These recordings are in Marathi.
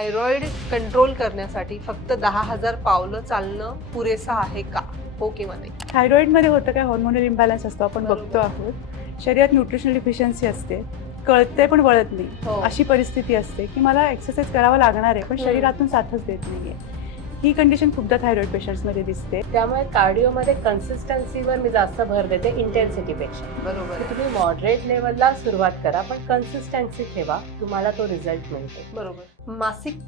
थायरॉइड कंट्रोल करण्यासाठी फक्त 10,000 पावलं चालणं पुरेसं आहे का? हो किंवा नाही? थायरॉइडमध्ये होतं काय, हॉर्मोनल इम्बॅलन्स असतो, आपण बरोबर. बघतो आहोत. शरीरात न्यूट्रिशनल डिफिशियन्सी असते, कळते पण वळत नाही, हो. अशी परिस्थिती असते की मला एक्सरसाइज करावा लागणार आहे पण शरीरातून साथच देत नाहीये. ही कंडिशन खूपदा थायरॉइड पेशंट्समध्ये दिसते. त्यामुळे कार्डिओमध्ये कन्सिस्टन्सीवर मी जास्त भर देते इंटेन्सिटीपेक्षा. बरोबर तर आहे. तुम्ही मॉडरेट लेवलला सुरुवात करा, पण कन्सिस्टन्सी ठेवा, तुम्हाला तो रिझल्ट मिळतो. बरोबर. मासिक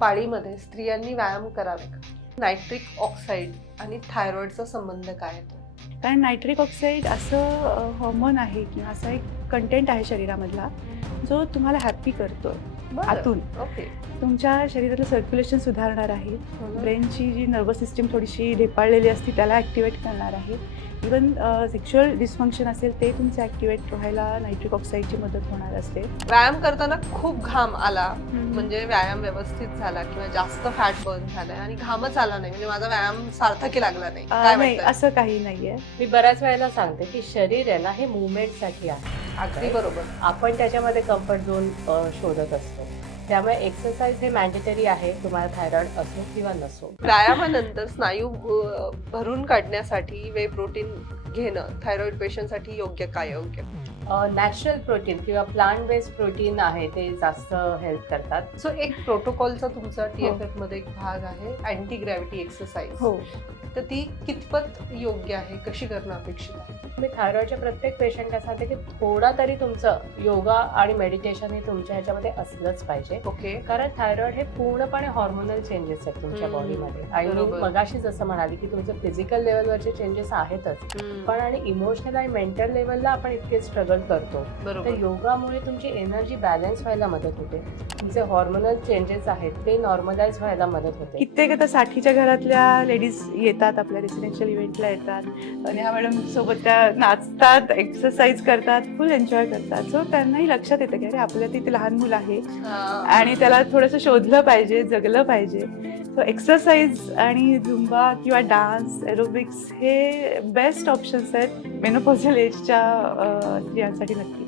पाळीमध्ये स्त्रियांनी व्यायाम करावे का? नायट्रिक ऑक्साईड आणि थायरॉइडचा संबंध काय येतो? कारण नायट्रिक ऑक्साईड असं हॉर्मोन आहे किंवा असा एक कंटेंट आहे शरीरामधला जो तुम्हाला हॅप्पी करतो आतून. ओके. तुमच्या शरीरातलं सर्क्युलेशन सुधारणार आहे, ब्रेनची जी नर्वस सिस्टीम थोडीशी ढेपाळलेली असते त्याला ॲक्टिवेट करणार आहे. इवन सेक्शुअल डिस्फंक्शन असेल ते तुमचं ॲक्टिवेट व्हायला नायट्रिक ऑक्साईडची मदत होणार असते. व्यायाम करताना खूप घाम आला म्हणजे व्यायाम व्यवस्थित झाला किंवा जास्त फॅट बर्न झालाय आणि घामच आला नाही म्हणजे माझा व्यायाम सार्थकी लागला नाही, काय नाही, वाटतं? असं काही नाहीये. मी बऱ्याच वेळेला सांगते की शरीर आहे ना हे मुवमेंटसाठी आहे. अगदी बरोबर. आपण त्याच्यामध्ये कम्फर्ट झोन शोधत असतो. त्यामुळे एक्सरसाइज हे मॅन्डेटरी आहे, तुम्हाला थायरॉइड असो किंवा नसो. व्यायामानंतर स्नायू भरून काढण्यासाठी वे प्रोटीन घेणं थायरॉइड पेशंटसाठी योग्य काय योग्य? नॅचरल प्रोटीन किंवा प्लांट बेस्ड प्रोटीन आहे ते जास्त हेल्प करतात. सो एक प्रोटोकॉलचा तुमचा TFF मध्ये एक भाग आहे अँटी ग्रॅव्हिटी एक्सरसाइज. हो, तर ती कितपत योग्य आहे, कशी करणं अपेक्षित आहे? मी थायरॉइडच्या प्रत्येक पेशंटला सांगते की थोडा तरी तुमचं योगा आणि मेडिटेशन हे तुमच्या ह्याच्यामध्ये असलंच पाहिजे. ओके. कारण थायरॉइड हे पूर्णपणे हॉर्मोनल चेंजेस आहेत तुमच्या बॉडीमध्ये. आणि मी बरोबर. मगाशी जसं म्हणाली की तुमचं फिजिकल लेवलवरचे चेंजेस आहेतच, पण आणि इमोशनल आणि मेंटल लेवलला आपण इतके स्ट्रगल करतो. तर बरोबर. योगामुळे तुमची एनर्जी बॅलन्स व्हायला मदत होते, तुमचे हॉर्मोनल चेंजेस आहेत ते नॉर्मलाइज व्हायला मदत होते. कित्येक आता 60च्या घरातल्या लेडीज येतात आपल्या रेसिडेन्शियल इव्हेंटला येतात आणि ह्या मॅडम सोबत त्या नाचतात, एक्सरसाइज करतात, फुल एन्जॉय करतात. सो त्यांनाही लक्षात येतं की अरे आपल्या तिथे लहान मुलं आहे आणि त्याला थोडंसं शोधलं पाहिजे, जगलं पाहिजे. सो एक्सरसाइज आणि झुंबा किंवा डान्स, एरोबिक्स हे बेस्ट ऑप्शन्स आहेत मेनोपॉझल एजच्या स्त्रियांसाठी नक्की.